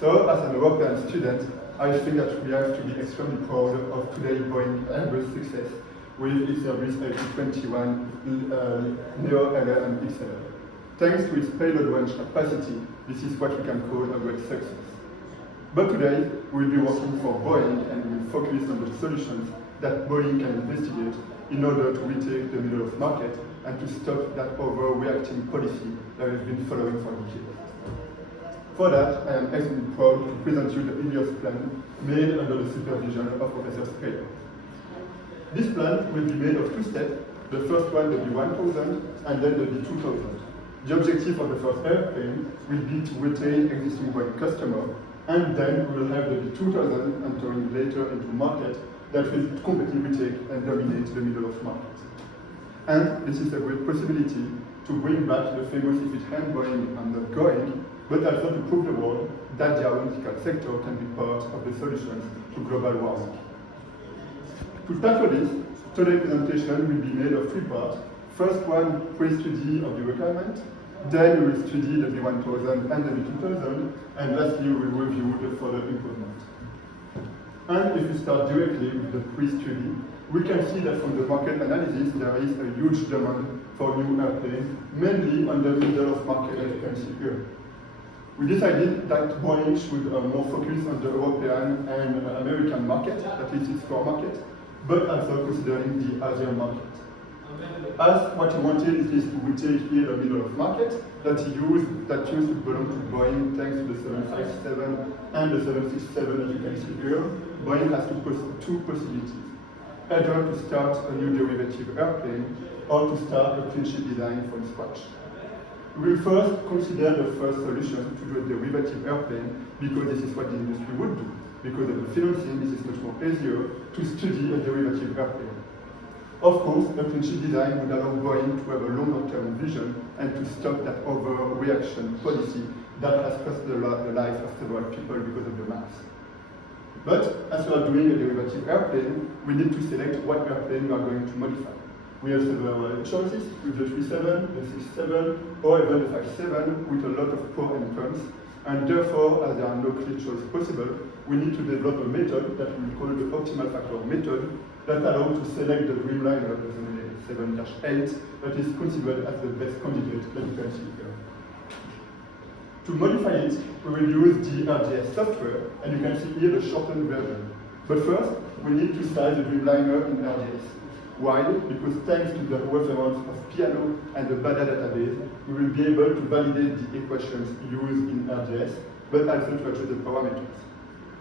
So, as an European student, I think that we have to be extremely proud of today's Boeing Airbus success with its Airbus A321neo and B7. Thanks to its payload range capacity, this is what we can call a great success. But today, we'll be working for Boeing and we'll focus on the solutions that Boeing can investigate in order to retake the middle of market and to stop that overreacting policy that we've been following for decades. For that, I am extremely proud to present you the Ilios plan made under the supervision of Professor Speyer. This plan will be made of two steps, the first one the B1000 and then the B2000. The objective of the first airplane will be to retain existing Boeing customers, and then we will have the B2000 entering later into market that will completely retake and dominate the middle of market. And this is a great possibility to bring back the famous if it hand Boeing and not going, but also to prove the world that the aeronautical sector can be part of the solutions to global warming. To tackle this, today's presentation will be made of three parts. First one, pre-study of the requirement, then we will study the B1000 and the B2000, and lastly we will review the further improvements. And if we start directly with the pre-study, we can see that from the market analysis there is a huge demand for new airplanes, mainly on the middle of market as you can see here. We decided that Boeing should more focus on the European and American market, that is its core market, but also considering the Asian market. As what we wanted is to retake here the middle of market that used to belong to Boeing thanks to the 757 and the 767 as you can see here. Boeing has two possibilities, either to start a new derivative airplane or to start a clean sheet design from scratch. We will first consider the first solution to do a derivative airplane because this is what the industry would do. Because of the financing, this is much more easier to study a derivative airplane. Of course, a clean sheet design would allow Boeing to have a longer-term vision and to stop that overreaction policy that has cost the lives of several people because of the mass. But as we are doing a derivative airplane, we need to select what airplane we are going to modify. We have several choices with the 37, the 67, or even the 57 with a lot of pros and cons. And therefore, as there are no clear choice possible, we need to develop a method that we call the optimal factor method that allows to select the Dreamliner, the 7-8, that is considered as the best candidate that you can see here. To modify it, we will use the RGS software, and you can see here the shortened version. But first, we need to size the Dreamliner in RGS. Why? Because thanks to the reference of Piano and the BADA database, we will be able to validate the equations used in RGS, but also to adjust the parameters.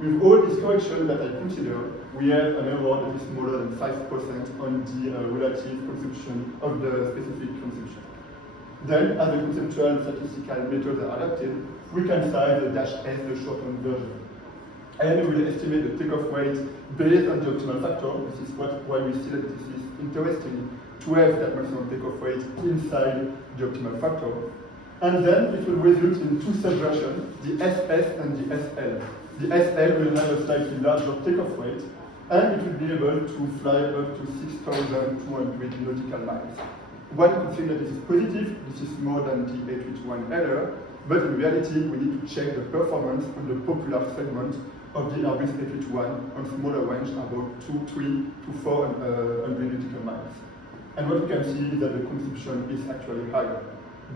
With all these corrections that I consider, we have an error that is smaller than 5% on the relative consumption of the specific consumption. Then, as the conceptual statistical methods are adapted, we can size the -s, the shortened version. And we will estimate the takeoff weight based on the optimal factor. This is why we see that this is interesting to have that maximum takeoff weight inside the optimal factor. And then it will result in two subversions, the SS and the SL. The SL will have a slightly larger takeoff weight, and it will be able to fly up to 6,200 nautical miles. One could think that this is positive, this is more than the A321LR, but in reality we need to check the performance on the popular segment of the Airbus A321 on smaller range, about 300 to 400 nautical miles. And what we can see is that the consumption is actually higher.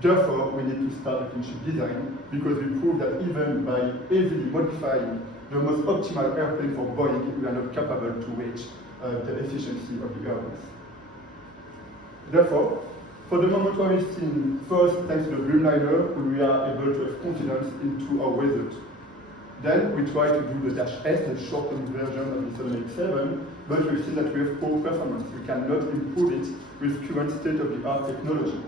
Therefore, we need to start a clean sheet design because we prove that even by heavily modifying the most optimal airplane for Boeing, we are not capable to reach the efficiency of the Airbus. Therefore, for the moment we are seeing first, thanks to the Dreamliner, we are able to have confidence into our result. Then we try to do the -s, the shortened version of the 787, but we see that we have poor performance. We cannot improve it with current state-of-the-art technology.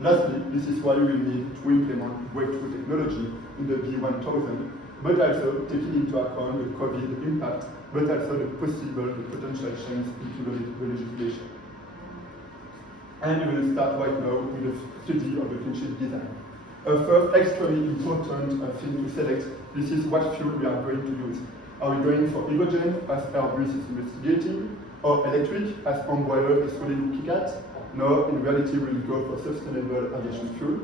Lastly, this is why we need to implement breakthrough technology in the B1000, but also taking into account the COVID impact, but also the potential change into the legislation. And we will start right now with the study of the clean sheet design. First, extremely important thing to select, this is what fuel we are going to use. Are we going for hydrogen, as Airbus is investigating, or electric, as Embraer is really looking at? No, in reality we will go for sustainable aviation fuel.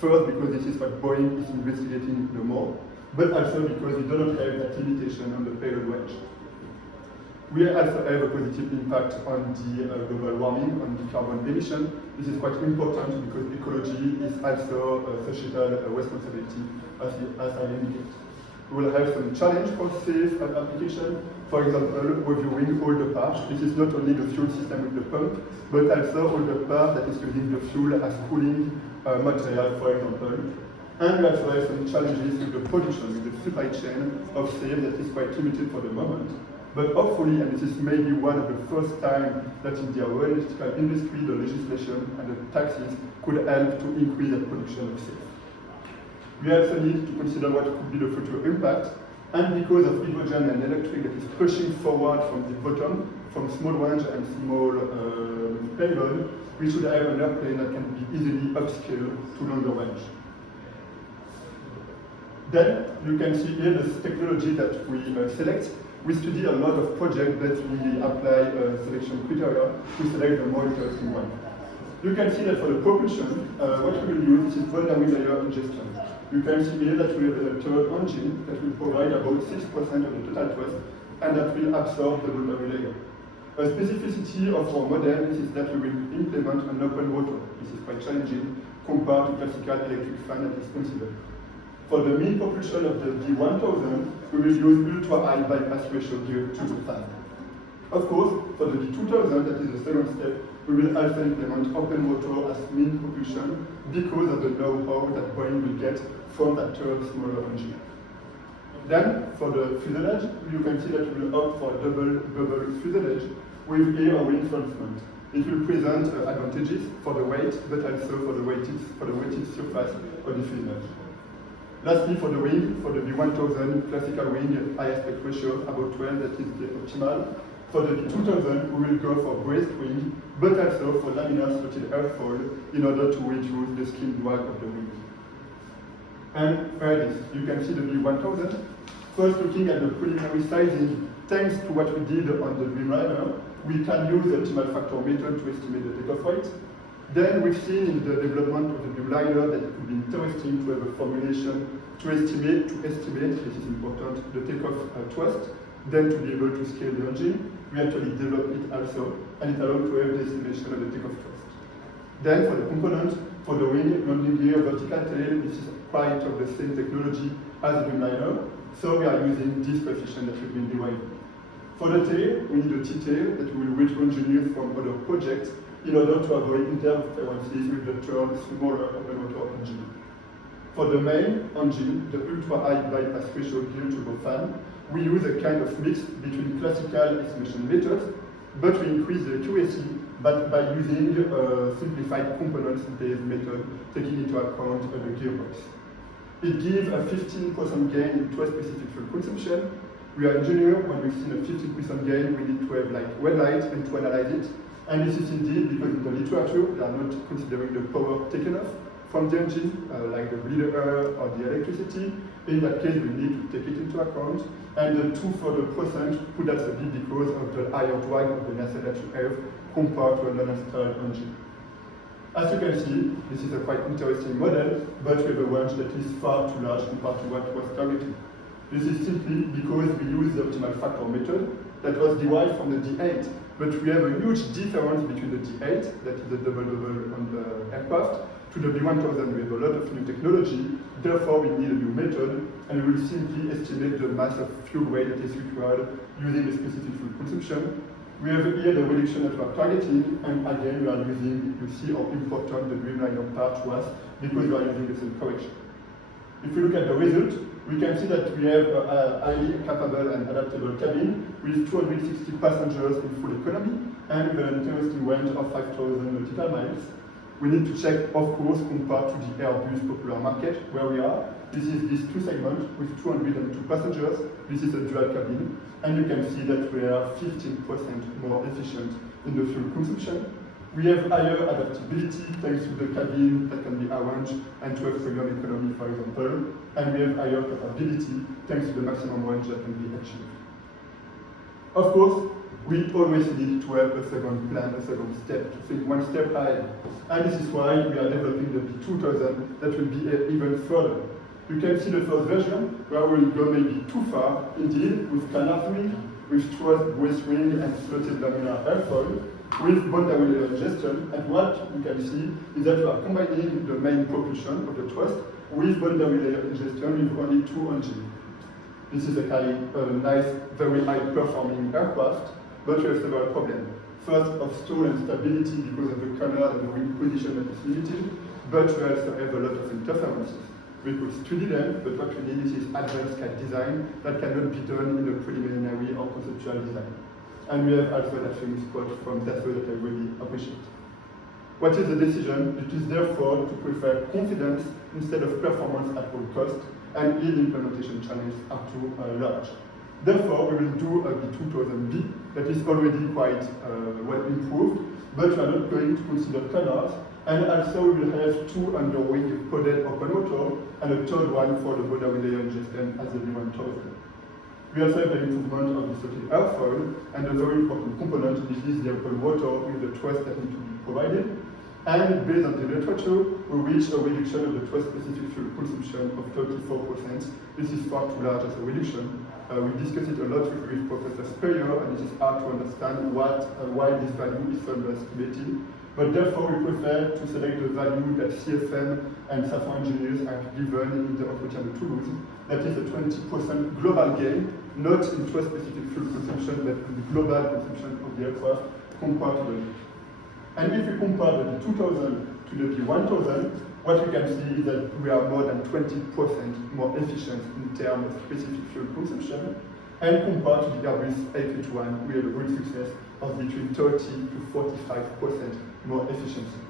First, because this is what Boeing is investigating no more. but also because we do not have that limitation on the payload range. We also have a positive impact on the global warming, on the carbon emission. This is quite important because ecology is also a societal responsibility, as I indicate. We will have some challenge for safe application. For example, reviewing all the parts. This is not only the fuel system with the pump, but also all the part that is using the fuel as cooling material, for example. And we also have some challenges with the production, with the supply chain of SAFE that is quite limited for the moment. But hopefully, and this is maybe one of the first time that in the aeronautical industry, the legislation and the taxes could help to increase the production of SAFE. We also need to consider what could be the future impact, and because of hydrogen and electric that is pushing forward from the bottom, from small range and small payload, we should have an airplane that can be easily upscaled to longer range. Then you can see here the technology that we select. We study a lot of projects that we apply selection criteria to select the more interesting one. You can see that for the propulsion, what we will use is volume layer ingestion. You can see here that we have a third engine that will provide about 6% of the total thrust and that will absorb the boundary layer. A specificity of our model is that we will implement an open rotor. This is quite challenging compared to classical electric fan that is considered. For the mean propulsion of the B1000, we will use ultra-high bypass ratio gear to the fan. Of course, for the B2000, that is the second step, we will also implement open rotor as mean propulsion because of the know-how that Boeing will get from that third smaller engine. Then, for the fuselage, you can see that we will opt for a double fuselage with air reinforcement. It will present advantages for the weight, but also for the weighted surface of the fuselage. Lastly, for the wing, for the B1000 classical wing, high aspect ratio about 12, that is the optimal. For the B2000, we will go for braced wing, but also for laminar slotted airfoil in order to reduce the skin drag of the wing. And here it is. You can see the B1000. First, looking at the preliminary sizing, thanks to what we did on the Dreamliner, we can use the optimal factor method to estimate the takeoff weight. Then we've seen in the development of the Dreamliner that it would be interesting to have a formulation to estimate, this is important, the takeoff thrust, then to be able to scale the engine. We actually developed it also, and it allows to have the estimation of the takeoff thrust. Then for the component, for the wing, landing gear, vertical tail, this is part of the same technology as the Dreamliner, so we are using this coefficient that we've been deriving. For the tail, we need a T-tail that we will re-engineer from other projects in order to avoid interferences with the third smaller open rotor engine. For the main engine, the ultra-high bypass ratio gear turbofan, we use a kind of mix between classical estimation methods, but we increase the accuracy by using a simplified components-based method, taking into account the gearbox. It gives a 15% gain in thrust-specific fuel consumption. We are engineers, when we've seen a 15% gain, we need to have like red light and to analyze it. And this is indeed because in the literature, they are not considering the power taken off from the engine, like the bleed air or the electricity. In that case, we need to take it into account. And the 2% could also be because of the higher drag of the nacelle that you have compared to a non-installed engine. As you can see, this is a quite interesting model, but with a range that is far too large compared to what was targeted. This is simply because we use the optimal factor method that was derived from the D8. But we have a huge difference between the D8, that is the double-double on the aircraft, to the B1000. We have a lot of new technology, therefore we need a new method, and we will simply estimate the mass of fuel weight that is required using a specific fuel consumption. We have here the reduction that we are targeting, and again we are using, you see how important the Dreamliner part was, because we are using the same correction. If we look at the result, we can see that we have a highly capable and adaptable cabin with 260 passengers in full economy and with an interesting range of 5,000 nautical miles. We need to check, of course, compared to the Airbus popular market where we are. This is these two segments with 202 passengers. This is a dual cabin, and you can see that we are 15% more efficient in the fuel consumption. We have higher adaptability thanks to the cabin that can be arranged and to have premium economy, for example. And we have higher capability thanks to the maximum range that can be achieved. Of course, we always need to have a second plan, a second step, to think one step ahead. And this is why we are developing the B2000 that will be even further. You can see the first version, where we'll go maybe too far, indeed, with canard wing, with thrust brace wing and slotted laminar airfoil, with boundary layer ingestion, and what you can see is that we are combining the main propulsion of the thrust with boundary layer ingestion with only two engines. This is a nice, very high-performing aircraft, but we have several problems. First, of stall and stability because of the canard and the wing position that is limited, but we also have a lot of interferences. We could study them, but what we need is advanced CAD design that cannot be done in a preliminary or conceptual design. And we have also that famous quote from Dassault that I really appreciate. What is the decision? It is therefore to prefer confidence instead of performance at all costs, and yield implementation challenges are too large. Therefore, we will do a B2000B that is already quite well improved, but we are not going to consider canards, and also we will have two underwing podded open motor, and a third one for the boundary layer ingestion as the B1000. We also have the improvement of the slotted airfoil, and a very important component is the open water with the thrust that need to be provided. And based on the literature, we reach a reduction of the thrust-specific fuel consumption of 34%. This is far too large as a reduction. We discussed it a lot with Professor Speyer, and it is hard to understand why this value is so underestimated. But therefore, we prefer to select the value that CFM and Safran engineers have given in the entretien de Toulouse. That is a 20% global gain, not in thrust-specific fuel consumption, but in the global consumption of the aircraft compared to the LEAP. And if we compare the B2000 to the B1000, what we can see is that we are more than 20% more efficient in terms of specific fuel consumption. And compared to the Airbus A321, we have a good success of between 30 to 45% more efficiency.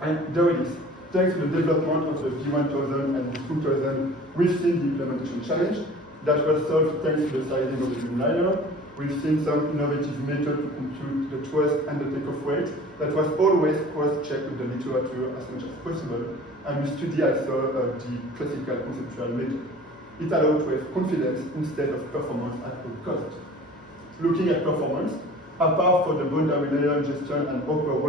And there it is. Thanks to the development of the B1000 and the B2000, we've seen the implementation challenge that was solved thanks to the sizing of the Dreamliner. We've seen some innovative method to compute the thrust and the takeoff weight that was always cross-checked with the literature as much as possible. And we study also the classical conceptual method. It allowed to have confidence instead of performance at all cost. Looking at performance, apart from the boundary layer ingestion and open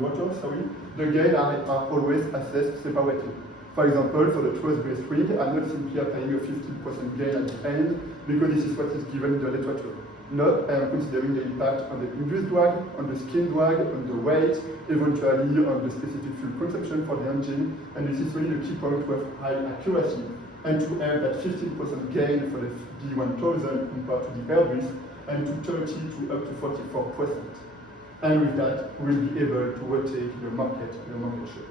water, the gains are always assessed separately. For example, for the thrust-based wing, I'm not simply applying a 15% gain at the end because this is what is given in the literature. No, I am considering the impact on the induced drag, on the skin drag, on the weight, eventually on the specific fuel consumption for the engine, and this is really the key point to have high accuracy and to have that 15% gain for the B1000 compared to the Airbus, and to 30 to up to 44%. And with that, we'll be able to rotate the market share.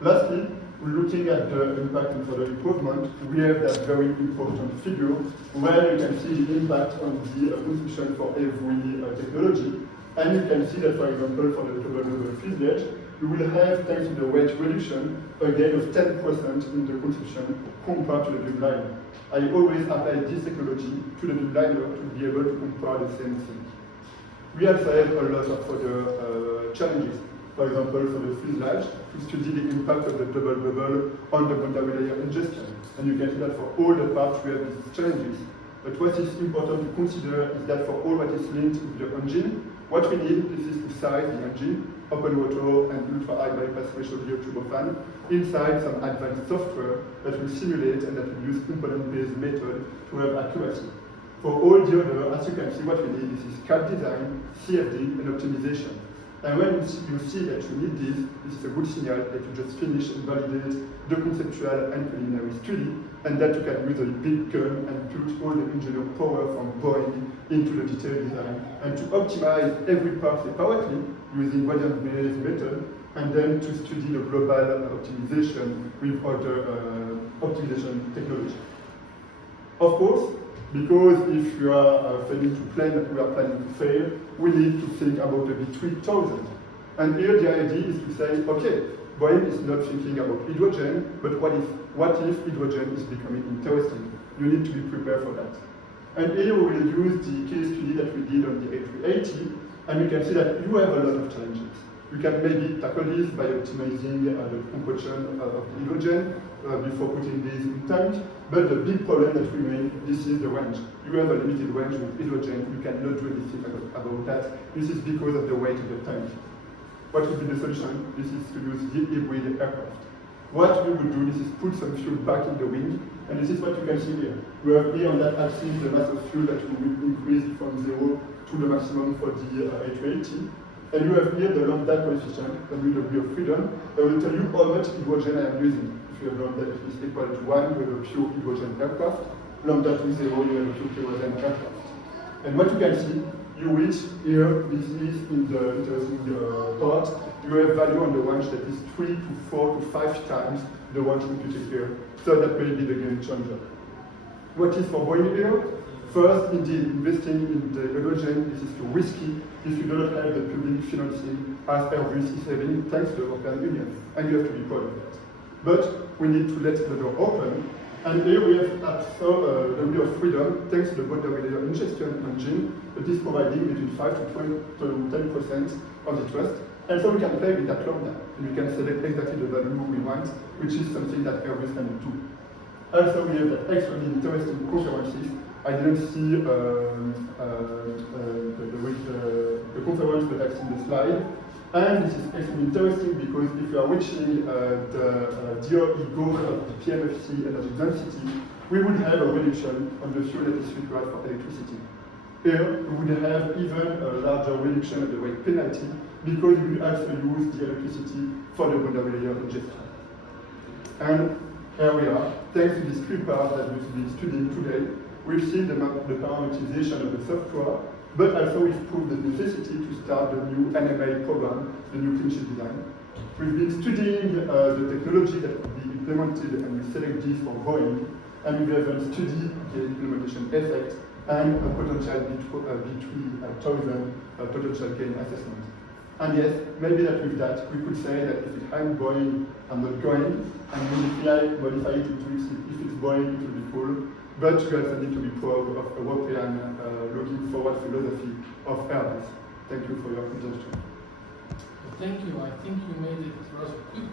Lastly, we're looking at the impact and further improvement. We have that very important figure where you can see the impact on the consumption for every technology. And you can see that, for example, for the double fuselage, you will have, thanks to the weight reduction, a gain of 10% in the consumption compared to the Dreamliner. I always apply this technology to the Dreamliner to be able to compare the same thing. We also have a lot of other challenges. For example, for the fuselage, to study the impact of the double bubble on the boundary layer ingestion. And you can see that for all the parts we have these challenges. But what is important to consider is that for all what is linked with the engine, what we need is to size the engine, open water and ultra-high bypass ratio gear turbofan, inside some advanced software that will simulate and that will use component-based method to have accuracy. For all the other, as you can see, what we need is CAD design, CFD, and optimization. And when you see that you need this is a good signal that you just finish and validate the conceptual and preliminary study, and that you can use a big gun and put all the engineering power from Boeing into the detailed design, and to optimize every part separately using variant-based method, and then to study the global optimization with other optimization technology. Of course, because if you are failing to plan that we are planning to fail, we need to think about the B3000. And here the idea is to say, okay, Boeing is not thinking about hydrogen, but what if hydrogen is becoming interesting? You need to be prepared for that. And here we will use the case study that we did on the A380, and we can see that you have a lot of challenges. You can maybe tackle this by optimizing the combustion of the hydrogen before putting this in tank. But the big problem that remains, this is the range. You have a limited range with hydrogen. You cannot do anything about that. This is because of the weight of the tank. What would be the solution? This is to use the hybrid aircraft. what we would do, this is put some fuel back in the wing, and this is what you can see here. We have here on that axis the mass of fuel that we will increase from 0 to the maximum for the A380. And you have here the lambda coefficient, the degree of freedom, that will tell you how much hydrogen I am using. If you have lambda is equal to 1, you have a pure hydrogen aircraft. Lambda to 0, you have a pure kerosene aircraft. And what you can see, you reach here, this is in the interesting part, you have value on the range that is 3 to 4 to 5 times the range computed here. So that will be the game changer. What is for Boeing here? First, indeed, investing in the hydrogen, this is too risky if you do not have the public financing as Airbus is having thanks to the European Union. And you have to be proud of that. But we need to let the door open. And here we have also a degree of freedom thanks to the bottom layer ingestion engine that is providing between 5 to 10% of the thrust. And so we can play with that lambda. And we can select exactly the value we want, which is something that Airbus can do. Also, we have that extremely interesting conferences. I didn't see the conference, but I've seen the slide. And this is extremely interesting because if you are reaching the DOE goal of the PMFC energy density, we would have a reduction on the fuel that is required for electricity. Here, we would have even a larger reduction of the weight penalty because we will also use the electricity for the boundary layer ingestion. And here we are, thanks to these three parts that we've been studying today, we've seen the parameterization of the software, but also we've proved the necessity to start the new NMA program, the new clean sheet design. We've been studying the technology that could be implemented, and we select this for Boeing, and we have studied the implementation effect and a potential B3000 potential gain assessment. And yes, maybe that with that, we could say that if it hadn't Boeing, I'm not going, and modify it into if it's Boeing, it will be cool. But you also need to be proud of European looking forward philosophy of Airbus. Thank you for your attention. Thank you. I think you made it rather quickly.